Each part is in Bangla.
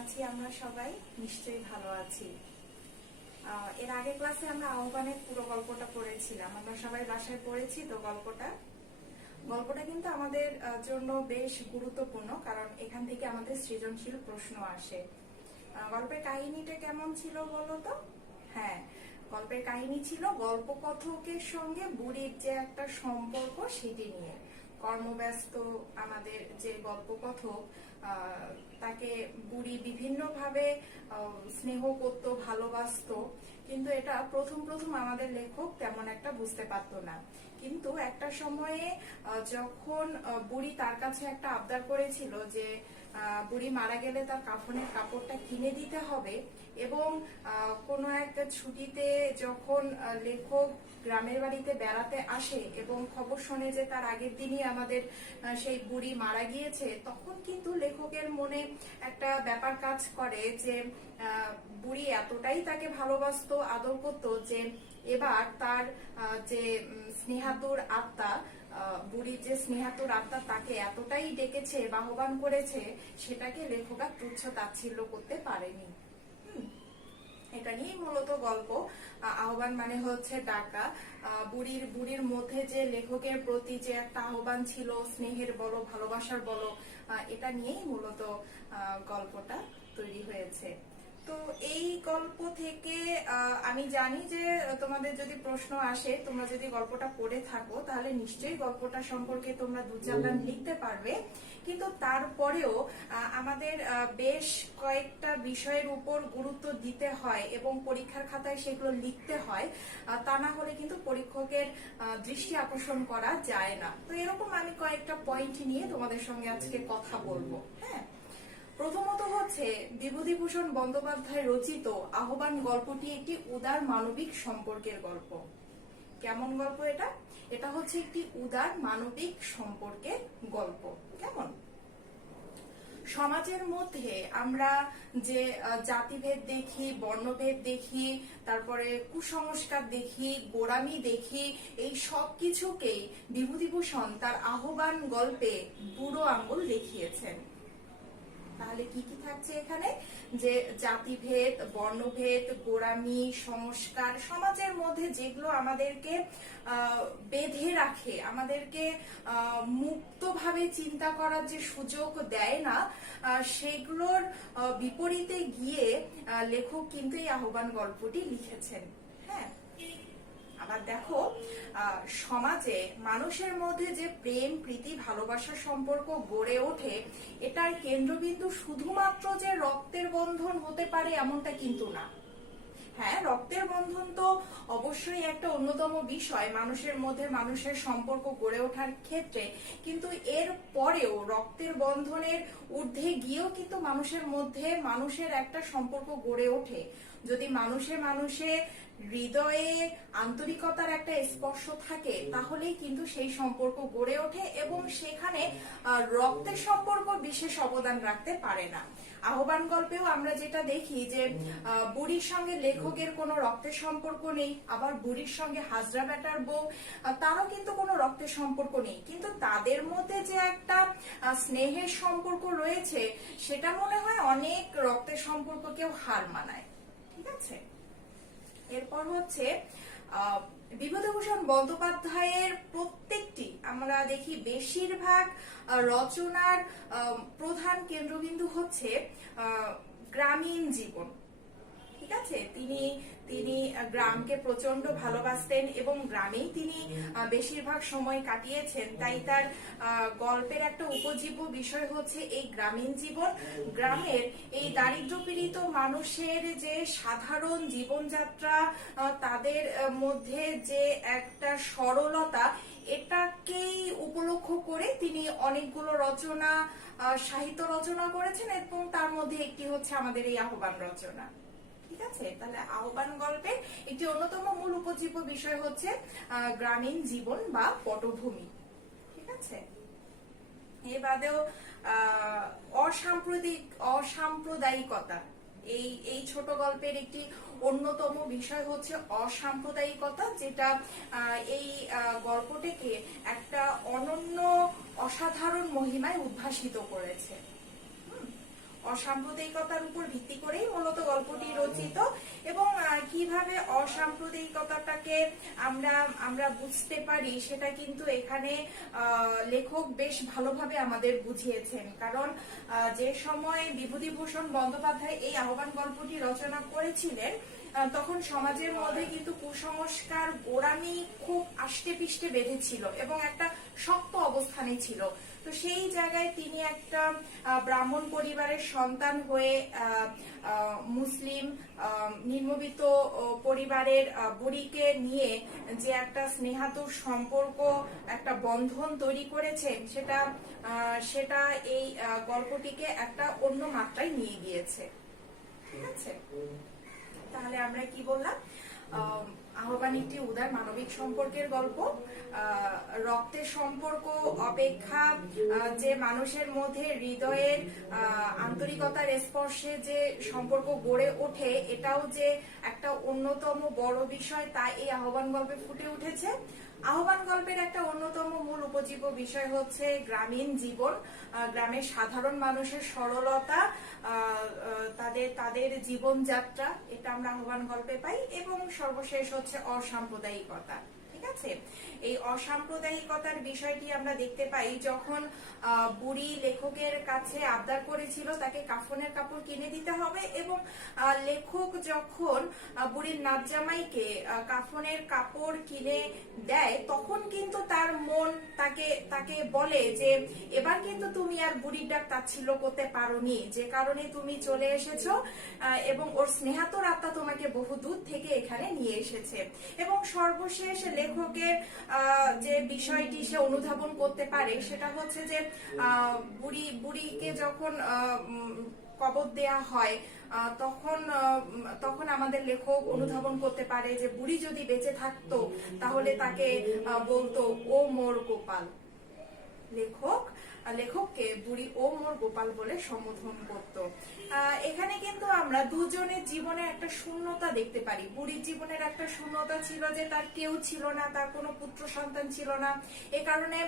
আছি আমরা সবাই? নিশ্চয়ই ভালো আছি। এর আগে ক্লাসে আমরা আহ্বানের পুরো গল্পটা পড়েছিলাম। আমরা সবাই বাসায় পড়েছি তো গল্পটা কিন্তু আমাদের জন্য বেশ গুরুত্বপূর্ণ, কারণ এখান থেকে আমাদের সৃজনশীল প্রশ্ন আসে। গল্পের কাহিনীটা কেমন ছিল বলো তো? হ্যাঁ, গল্পের কাহিনী ছিল গল্পকথকের সঙ্গে বুড়ির যে একটা সম্পর্ক সেটি নিয়ে। কর্মব্যস্ত আমাদের যে গল্পকথক, তাকে বুড়ি বিভিন্নভাবে স্নেহ করত, ভালোবাসতো, কিন্তু এটা প্রথম প্রথম আমাদের লেখক তেমন একটা বুঝতে পারতো না। কিন্তু একটা সময়ে যখন বুড়ি তার কাছে একটা আবদার করেছিল যে বুড়ি মারা গেলে তার কাফনের কাপড়টা কিনে দিতে হবে, এবং কোনো একটা ছুটিতে যখন লেখক গ্রামের বাড়িতে বেড়াতে আসে এবং খবর শোনে যে তার আগের দিনই আমাদের সেই বুড়ি মারা গিয়েছে, তখন কিন্তু লেখকের মনে একটা ব্যাপার কাজ করে যে বুড়ি এতটাই তাকে ভালোবাসতো, আদর করতো, যে এবার তার যে স্নেহাতুর আত্মা, বুড়ির যে স্নেহাতুর আত্মা তাকে এতটাই ডেকেছে, বাহবান করেছে, সেটাকে লেখক আর তুচ্ছ তাচ্ছিল্য করতে পারেনি। এটা নিয়েই মূলত গল্প। আহ্বান মানে হচ্ছে ডাকা। বুড়ির মধ্যে যে লেখকের প্রতি যে একটা আহ্বান ছিল, স্নেহের বলো, ভালোবাসার বলো, এটা নিয়েই মূলত গল্পটা তৈরি হয়েছে। তো এই গল্প থেকে আমি জানি যে তোমাদের যদি প্রশ্ন আসে, তোমরা যদি গল্পটা পড়ে থাকো, তাহলে নিশ্চয়ই গল্পটা সম্পর্কে তোমরা দু চার লাইন লিখতে পারবে। কিন্তু তারপরেও আমাদের বেশ কয়েকটা বিষয়ের উপর গুরুত্ব দিতে হয় এবং পরীক্ষার খাতায় সেগুলো লিখতে হয়। তা না হলে কিন্তু পরীক্ষকের দৃষ্টি আকর্ষণ করা যায় না। তো এরকম আমি কয়েকটা পয়েন্ট নিয়ে তোমাদের সঙ্গে আজকে কথা বলবো। হ্যাঁ, প্রথমত হচ্ছে বিভূতিভূষণ বন্দ্যোপাধ্যায় রচিত আহ্বান গল্পটি একটি উদার মানবিক সম্পর্কের গল্প। কেমন গল্প এটা? এটা হচ্ছে একটি উদার মানবিক সম্পর্কের গল্প। কেমন? সমাজের মধ্যে আমরা যে জাতিভেদ দেখি, বর্ণভেদ দেখি, তারপরে কুসংস্কার দেখি, গোঁড়ামি দেখি, এই সব কিছুকেই বিভূতিভূষণ তার আহ্বান গল্পে বুড়ো আঙুল দেখিয়েছেন। তাহলে কি কি থাকছে এখানে? যে জাতিভেদ, বর্ণভেদ, গোঁড়ামি, সংস্কার, সমাজের মধ্যে যেগুলো আমাদেরকে বেঁধে রাখে, আমাদেরকে মুক্তভাবে চিন্তা করার যে সুযোগ দেয় না, সেগুলোর বিপরীতে গিয়ে লেখক কিন্তু এই আহ্বান গল্পটি লিখেছেন। হ্যাঁ, আবার দেখো, সমাজে মানুষের মধ্যে যে প্রেম, প্রীতি, ভালোবাসার সম্পর্ক গড়ে ওঠে, এটার কেন্দ্রবিন্দু শুধুমাত্র যে রক্তের বন্ধন হতে পারে এমনটা কিন্তু না। হ্যাঁ, রক্তের বন্ধন তো অবশ্যই একটা অন্যতম বিষয় মানুষের মধ্যে, মানুষের সম্পর্ক গড়ে ওঠার ক্ষেত্রে, কিন্তু এর পরেও রক্তের বন্ধনের ঊর্ধ্বে গিয়েও কিন্তু মানুষের মধ্যে মানুষের একটা সম্পর্ক গড়ে ওঠে। যদি মানুষে হৃদয়ে আন্তরিকতার একটা স্পর্শ থাকে, তাহলেই কিন্তু সেই সম্পর্ক গড়ে ওঠে এবং সেখানে রক্তের সম্পর্ক বিশেষ অবদান রাখতে পারে না। আহ্বান গল্পেও আমরা যেটা দেখি যে বুড়ির সঙ্গে লেখকের কোনো রক্তের সম্পর্ক নেই, আবার বুড়ির সঙ্গে হাজরা বেটার বউ, তারও কিন্তু কোনো রক্তের সম্পর্ক নেই, কিন্তু তাদের মধ্যে যে একটা স্নেহের সম্পর্ক রয়েছে, সেটা মনে হয় অনেক রক্তের সম্পর্ককেও হার মানায়। ঠিক আছে, এরপর হচ্ছে বিভূতিভূষণ বন্দ্যোপাধ্যায়ের প্রত্যেকটি, আমরা দেখি বেশিরভাগ রচনার প্রধান কেন্দ্রবিন্দু হচ্ছে গ্রামীণ জীবন। ঠিক আছে, তিনি গ্রামকে প্রচন্ড ভালোবাসতেন এবং গ্রামেই তিনি বেশিরভাগ সময় কাটিয়েছেন। তাই তার গল্পের একটা উপজীব্য বিষয় হচ্ছে এই গ্রামীণ জীবন। গ্রামের এই দারিদ্র্যপীড়িত মানুষের যে সাধারণ জীবনযাত্রা, তাদের মধ্যে যে একটা সরলতা, এটাকেই উপলক্ষ করে তিনি অনেকগুলো রচনা, সাহিত্য রচনা করেছেন, এবং তার মধ্যে একটি হচ্ছে আমাদের এই আহ্বান রচনা। ঠিক আছে, তাহলে আহ্বান গল্পের একটি অন্যতম মূল উপজীব্য বিষয় হচ্ছে গ্রামীণ জীবন বা পটভূমি। ঠিক আছে, এ বাদেও অসাম্প্রদায়িকতা, এই ছোট গল্পের একটি অন্যতম বিষয় হচ্ছে অসাম্প্রদায়িকতা, যেটা এই গল্পটিকে একটা অনন্য, অসাধারণ মহিমায় উদ্ভাসিত করেছে। অসাম্প্রদায়িকতার উপর ভিত্তি করেই মূলত গল্পটি রচিত। এবং কিভাবে অসাম্প্রদায়িকতাটাকে আমরা আমরা বুঝতে পারি সেটা কিন্তু এখানে লেখক বেশ ভালোভাবে আমাদের বুঝিয়েছেন। কারণ যে সময় বিভূতিভূষণ বন্দ্যোপাধ্যায় এই আহ্বান গল্পটি রচনা করেছিলেন তখন সমাজের মধ্যে কিন্তু কুসংস্কার গোড়ামি খুব আষ্টে পিষ্টে বেঁধেছিল এবং একটা শক্ত অবস্থানে ছিল। তো সেই জায়গায় তিনি একটা ব্রাহ্মণ পরিবারের সন্তান হয়ে মুসলিম নিম্নবিত্ত পরিবারের বুড়িকে নিয়ে যে একটা স্নেহাতুর সম্পর্ক, একটা বন্ধন তৈরি করেছেন, সেটা এই গল্পটিকে একটা অন্য মাত্রায় নিয়ে গিয়েছে। ঠিক আছে, তাহলে আমরা কি বললাম? আহ্বান একটি উদার মানবিক সম্পর্কের গল্প। রক্তের সম্পর্ক অপেক্ষা যে মানুষের মধ্যে হৃদয়ের আন্তরিকতার স্পর্শে যে সম্পর্ক গড়ে ওঠে, এটাও যে একটা অন্যতম বড় বিষয়, তা এই আহ্বান গল্পে ফুটে উঠেছে। আহ্বান গল্পের একটা অন্যতম মূল উপজীব্য বিষয় হচ্ছে গ্রামীণ জীবন, গ্রামের সাধারণ মানুষের সরলতা, তাদের জীবনযাত্রা, এটা আমরা আহ্বান গল্পে পাই। এবং সর্বশেষ হচ্ছে অসাম্প্রদায়িকতা। ঠিক আছে, এই অসাম্প্রদায়িকতার বিষয়টি আমরা দেখতে পাই যখন বুড়ি লেখকের কাছে আবদার করেছিল তাকে কাফনের কাপড় কিনে দিতে হবে, এবং লেখক যখন বুড়ির নাতজামাইকে কাফনের কাপড় কিনে দেয় তখন কিন্তু তার মন তাকে বলে যে এবার কিন্তু তুমি আর বুড়ির ডাক তাচ্ছিল্য করতে পারোনি, যে কারণে তুমি চলে এসেছো, এবং ওর স্নেহাতুর আত্মা তোমাকে বহু দূর থেকে এখানে নিয়ে এসেছে। এবং সর্বশেষ লেখকের যে বিষয়টি সে অনুধাবন করতে পারে সেটা হচ্ছে যে বুড়িকে যখন কবর দেয়া হয় তখন আমাদের লেখক অনুধাবন করতে পারে যে বুড়ি যদি বেঁচে থাকতো তাহলে তাকে বলতো ও মোর গোপাল। লেখককে বুড়ি ও মোর গোপাল বলে সম্বোধন করত। এখানে কিন্তু আমরা দুজনের জীবনে একটা শূন্যতা দেখতে পারি। বুড়ির জীবনের একটা শূন্যতা ছিল যে তার কেউ ছিল না, তার কোনো পুত্র সন্তান ছিল না। এ কারণে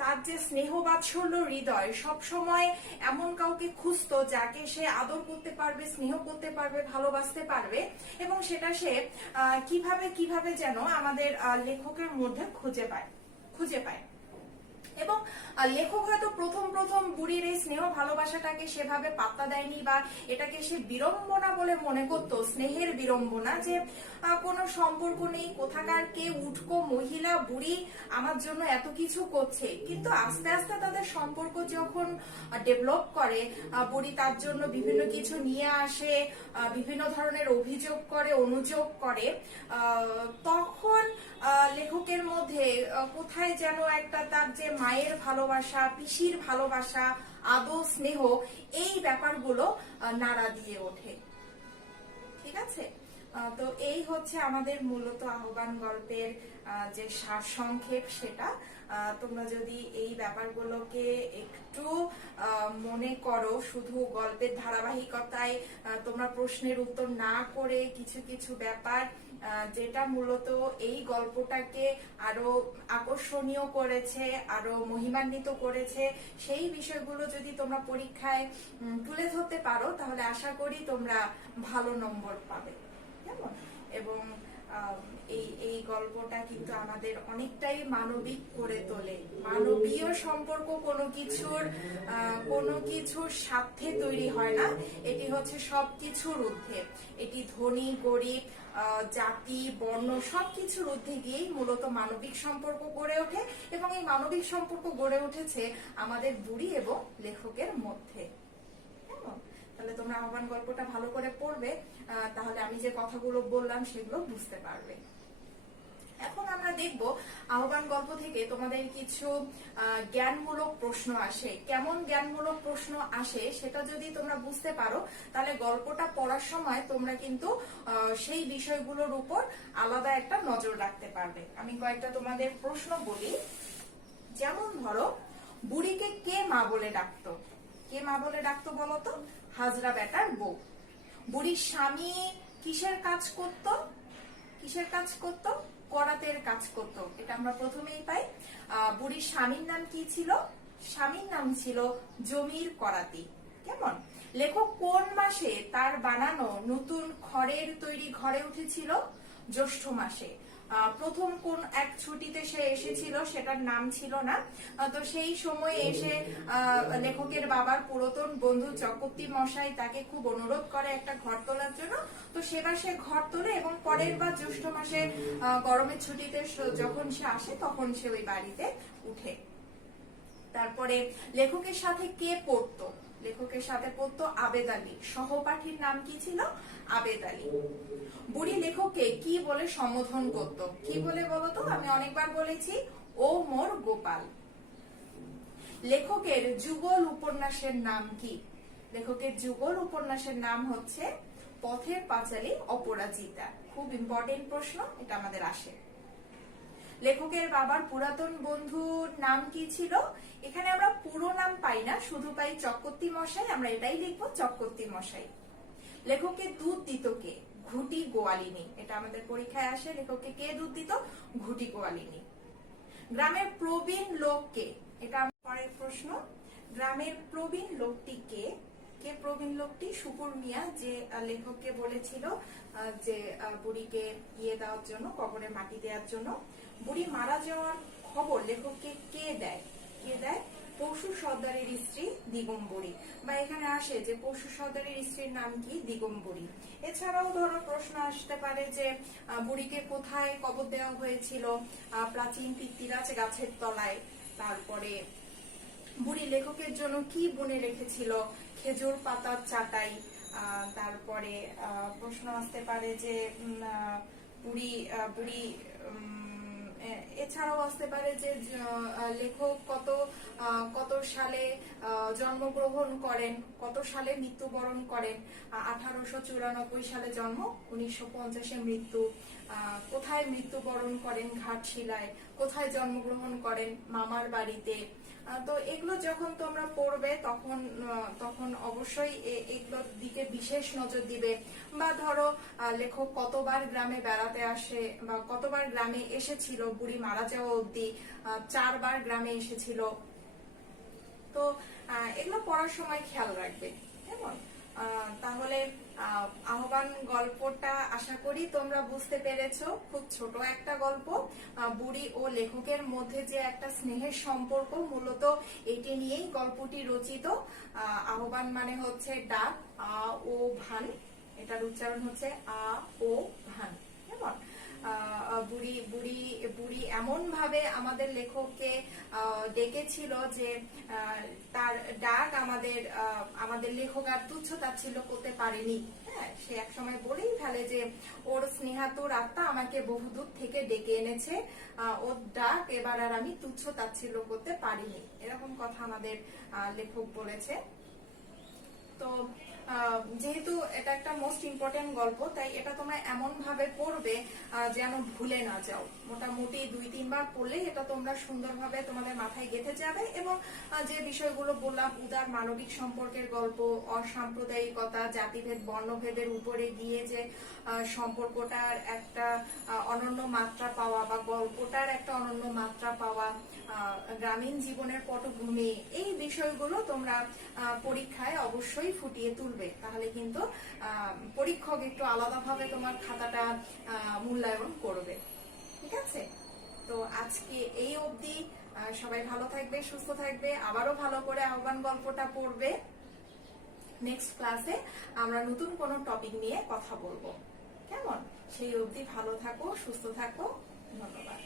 তার যে স্নেহ বাৎসল্য হৃদয় সবসময় এমন কাউকে খুঁজতো যাকে সে আদর করতে পারবে, স্নেহ করতে পারবে, ভালোবাসতে পারবে, এবং সেটা সে কিভাবে যেন আমাদের লেখকের মধ্যে খুঁজে পায়। এবং লেখক হয়তো প্রথম বুড়ির এই স্নেহ ভালোবাসাটাকে সেভাবে পাত্তা দেয়নি, বা এটাকে সে বিড়ম্বনা বলে মনে করতো, স্নেহের বিড়ম্বনা, যে কোনো সম্পর্ক নেই, কোথাকার কে উটকো মহিলা, বুড়ি আমার জন্য এত কিছু করছে। কিন্তু আস্তে আস্তে তাদের সম্পর্ক যখন ডেভেলপ করে, বুড়ি তার জন্য বিভিন্ন কিছু নিয়ে আসে, বিভিন্ন ধরনের অভিযোগ করে, অনুযোগ করে, তখন লেখকের মধ্যে কোথায় যেন একটা তার যে মায়ের ভালোবাসা, পিসির ভালোবাসা, আদর, স্নেহ, এই ব্যাপারগুলো নাড়া দিয়ে ওঠে। ঠিক আছে, তো এই হচ্ছে আমাদের মূলত আহ্বান গল্পের যে সারসংক্ষেপ সেটা। তোমরা যদি এই ব্যাপারগুলোকে একটু মনে করো, শুধু গল্পের ধারাবাহিকতায় তোমরা প্রশ্নের উত্তর না করে কিছু ব্যাপার যেটা মূলত এই গল্পটাকে আরো আকর্ষণীয় করেছে, আরো মহিমান্বিত করেছে, সেই বিষয়গুলো যদি তোমরা পরীক্ষায় তুলে ধরতে পারো তাহলে আশা করি তোমরা ভালো নম্বর পাবে। কেমন? এবং এই গল্পটা কিন্তু আমাদের অনেকটাই মানবিক করে তোলে। মানবীয় সম্পর্ক কোনো কিছুর স্বার্থে তৈরি হয় না, এটি হচ্ছে সবকিছুর ঊর্ধ্বে। এটি ধনী গরিব, জাতি, বর্ণ সবকিছুর ঊর্ধ্বে গিয়েই মূলত মানবিক সম্পর্ক গড়ে ওঠে, এবং এই মানবিক সম্পর্ক গড়ে উঠেছে আমাদের বুড়ি এবং লেখকের মধ্যে। তাহলে তোমরা আহ্বান গল্পটা ভালো করে পড়বে, তাহলে আমি যে কথাগুলো বললাম সেগুলো বুঝতে পারবে। এখন আমরা দেখব আহ্বান গল্প থেকে তোমাদের কিছু জ্ঞানমূলক প্রশ্ন আসে। কেমন জ্ঞানমূলক প্রশ্ন আসে সেটা যদি তোমরা বুঝতে পারো তাহলে গল্পটা পড়ার সময় তোমরা কিন্তু সেই বিষয়গুলোর উপর আলাদা একটা নজর রাখতে পারবে। আমি কয়েকটা তোমাদের প্রশ্ন বলি। যেমন ধরো, বুড়িকে কে মা বলে ডাকতো? কে মা বলে ডাকতো বলো তো? হাজরা বেটার বউ। বুড়ির স্বামী কিসের কাজ করত? করাতের কাজ করত। এটা আমরা প্রথমেই পাই। বুড়ির স্বামীর নাম কি ছিল? স্বামীর নাম ছিল জমির করাতি। কেমন? লেখক কোন মাসে তার বানানো নতুন খড়ের তৈরি ঘরে উঠেছিল? জ্যৈষ্ঠ মাসে। প্রথম কোন এক ছুটিতে সে এসেছিল সেটার নাম ছিল না, তো সেই সময় এসে লেখকের বাবার পুরাতন বন্ধু চক্রবর্তী মশাই তাকে খুব অনুরোধ করে একটা ঘর তোলার জন্য। তো সেবার সে ঘর তোলে এবং পরের বার জ্যৈষ্ঠ মাসে গরমের ছুটিতে যখন সে আসে তখন সে ওই বাড়িতে উঠে। তারপরে লেখকের সাথে কে পড়তো? লেখকের সাথে পড়তো আবেদ আলী। সহপাঠীর নাম কি ছিল? আবেদ আলী। বুড়ি লেখককে কি বলে সম্বোধন করত? কি বলে বলতো? আমি অনেকবার বলেছি, ও মোর গোপাল। লেখকের যুগল উপন্যাসের নাম কি? লেখকের যুগল উপন্যাসের নাম হচ্ছে পথের পাঁচালী অপরাজিতা। খুব ইম্পর্টেন্ট প্রশ্ন, এটা আমাদের আসে। লেখকের বাবার পুরাতন বন্ধুর নাম কি ছিল? এখানে আমরা পুরো নাম পাই না, শুধু পাই চক্রবর্তী মশাই, আমরা এটাই লিখবো চক্রবর্তী মশাই। লেখককে দুধ দিত কে? ঘুটি গোয়ালিনী। এটা আমাদের পরীক্ষায় আসে, লেখককে কে দুধ দিত? ঘুটি গোয়ালিনী। গ্রামের প্রবীণ লোক কে? এটা পরের প্রশ্ন। গ্রামের প্রবীণ লোকটি কে? কে প্রবীণ লোকটি? শুকুর মিয়া, যে লেখককে বলেছিল যে বুড়িকে ইয়ে দেওয়ার জন্য, কবরে মাটি দেওয়ার জন্য। বুড়ি মারা যাওয়ার খবর লেখককে কে দেয়? কে দেয়? পশু সর্দারের স্ত্রী দিগম্বরী। বা এখানে আসে যে পশু সর্দারের স্ত্রীর নাম কি? দিগম্বরী। এছাড়াও ধরো প্রশ্ন আসতে পারে যে বুড়িকে কোথায় কবর দেওয়া হয়েছিল? প্রাচীন পিত্তিরাজ গাছের তলায়। তারপরে বুড়ি লেখকের জন্য কি বনে রেখেছিল? খেজুর পাতার চাটাই। তারপরে প্রশ্ন আসতে পারে যে বুড়ি বুড়ি এছাড়াও আসতে পারে যে লেখক কত সালে জন্মগ্রহণ করেন, কত সালে মৃত্যুবরণ করেন। 1894 সালে জন্ম, 1950-এ মৃত্যু। কোথায় মৃত্যুবরণ করেন? ঘাটশিলায়। কোথায় জন্মগ্রহণ করেন? মামার বাড়িতে। তো এগুলো যখন তোমরা পড়বে তখন অবশ্যই এগুলোর দিকে বিশেষ নজর দিবে। বা ধরো লেখক কতবার গ্রামে বেড়াতে আসে বা কতবার গ্রামে এসেছিল বুড়ি মারা যাওয়া অবধি? 4 বার গ্রামে এসেছিল। তো এগুলো পড়ার সময় খেয়াল রাখবে, কেমন? তাহলে আহ্বান গল্পটা আশা করি তোমরা বুঝতে পেরেছো। খুব ছোট একটা গল্প, বুড়ি ও লেখকের মধ্যে যে একটা স্নেহের সম্পর্ক, মূলত এটি নিয়েই গল্পটি রচিত। আহ্বান মানে হচ্ছে ডাক, আ ও ভান, এটার উচ্চারণ হচ্ছে আ ও ভান, কেমন? বুড়ি বুড়ি বুড়ি এমন ভাবে আমাদের লেখককে ডেকেছিল যে তার ডাক আমাদের লেখক আর তুচ্ছ তাচ্ছিল্য করতে পারেনি। হ্যাঁ, সে এক সময় বলেই ফেলে যে ওর স্নেহাতুর আত্মা আমাকে বহুদূর থেকে ডেকে এনেছে, ওর ডাক এবার আর আমি তুচ্ছ তাচ্ছিল্য করতে পারিনি, এরকম কথা আমাদের লেখক বলেছে। তো যেহেতু এটা একটা মোস্ট ইম্পর্টেন্ট গল্প, তাই এটা তোমরা এমন ভাবে পড়বে যেন ভুলে না যাও। মোটামুটি 2-3 বার পড়লেই এটা তোমরা সুন্দরভাবে তোমাদের মাথায় গেঁথে যাবে। এবং যে বিষয়গুলো বললাম, উদার মানবিক সম্পর্কের গল্প, অসাম্প্রদায়িকতা, জাতিভেদ বর্ণভেদের উপরে গিয়ে যে সম্পর্কটার একটা অনন্য মাত্রা পাওয়া বা গল্পটার একটা অনন্য মাত্রা পাওয়া, গ্রামীণ জীবনের পটভূমি, এই বিষয়গুলো তোমরা পরীক্ষায় অবশ্যই ফুটিয়ে তুলবে। তাহলে কিন্তু পরীক্ষক একটু আলাদাভাবে তোমার খাতাটা মূল্যায়ন করবে। ঠিক আছে? তো আজকে এই অবধি। সবাই ভালো থাকবে, সুস্থ থাকবে। আবারও ভালো করে আহ্বান গল্পটা পড়বে। নেক্সট ক্লাসে আমরা নতুন কোনো টপিক নিয়ে কথা বলবো, কেমন? সেই অবধি ভালো থাকো, সুস্থ থাকো। ধন্যবাদ।